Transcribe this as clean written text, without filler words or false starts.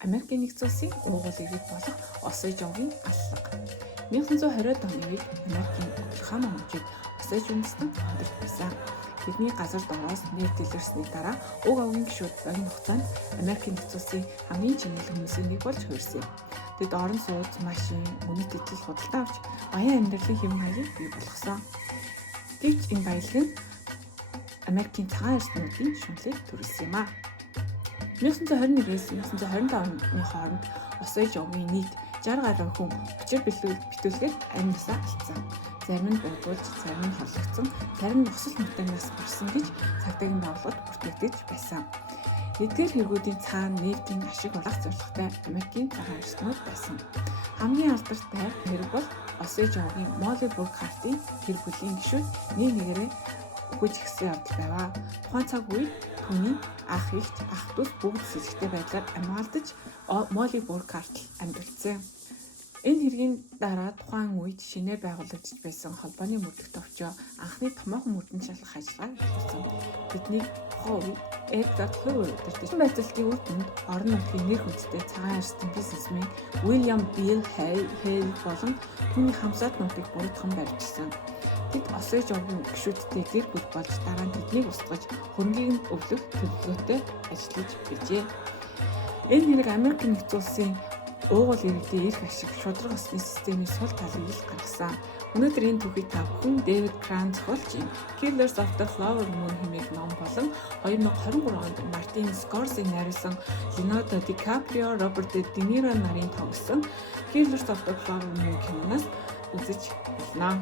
Америкийн нэгдсэн улсын уугуул иргэд болох Осажогийн аллага. 1920-ад оны үед Америкийн Оклахома мужид Осажунстан хамт байсан. Тэдний газар дороос нэр дэлгэрсний дараа уг овгийн гишүүд богино хугацаанд Америкийн нэгдсэн улсын хамгийн чигнэл хүмүүсийн нэг болж хувирсан юм. Тэд орон сууц, машин, үнэт идэл худалдаа авч баян амьдралын хэв маягийг бий болгосон. Гэвч энэ баялаг нь Америкийн цагаан эрсднүүдийн шүнлэг төрүүлсэн юм а. 1921-ээс 1925 оны хооронд Осажогийн нийт 60 гаруй хүн учир битүүлгээд амьнасаа алдсан. Зарим нь буудуулж, зарим нь хорлогдсон, зарим нь нөхцөл нутагнаас гарсан гэж цагдаагийн байгууллагад бүртгэгдэж байсан. Эдгээр хэрэгүүдийн цаана нефтийн ашиг олох зорилготой Америкийн цагаан эрсднүүд байсан. Хамгийн алдартай хэрэг бол Осажогийн Молли Буркхартийн гэр бүлийн гишүүд нэг нэгээрээ үхэж гисэн явдал байваа. Тухайн цаг үед түүний ах эгч, ах дүүс бүгд сэжигтэй байдлаар амгаалдаж Молли Буркхарт амьдулсан. Энэ хэргийн дараа тухайн үед шинээр байгуулагдж байсан холбооны мөрдөгт овчоо анхны томоохон мөрдөн шалгах ажиллагаа эхэлсэн. Тэднийг тухайн үед Эдгар Хуур гэдэг байцаалтын үр дүнд орон нутгийн нэр хүндтэй цагаан эрсдэн бизнесмен Уильям Билл Хейл болон түүний хамсаатнуудыг буруутган барьжсан. Тэд Осажогийн гишүүдтэй гэр бүл болж дараа нь тэднийг устгаж хөрөнгийг нь өвлөх төлөвлөгөөтэй ажиллаж байжээ. Энэ хэрэг Америкийн нэгдсэн улсын уугуул иргэдийн эрх ашиг шударга усны системийн сул талыг ил гаргасан. Өнөөдөр энэ түүхийг та бүхэн Дэвид Кран зохиолч Killers of the Flower Moon хэмээх ном болон 2023 онд Мартин Скорсезе найруулсан Leonardo DiCaprio, Robert De Niro нарын тоглосон Killers of the Flower Moon киноноос үзэж болно.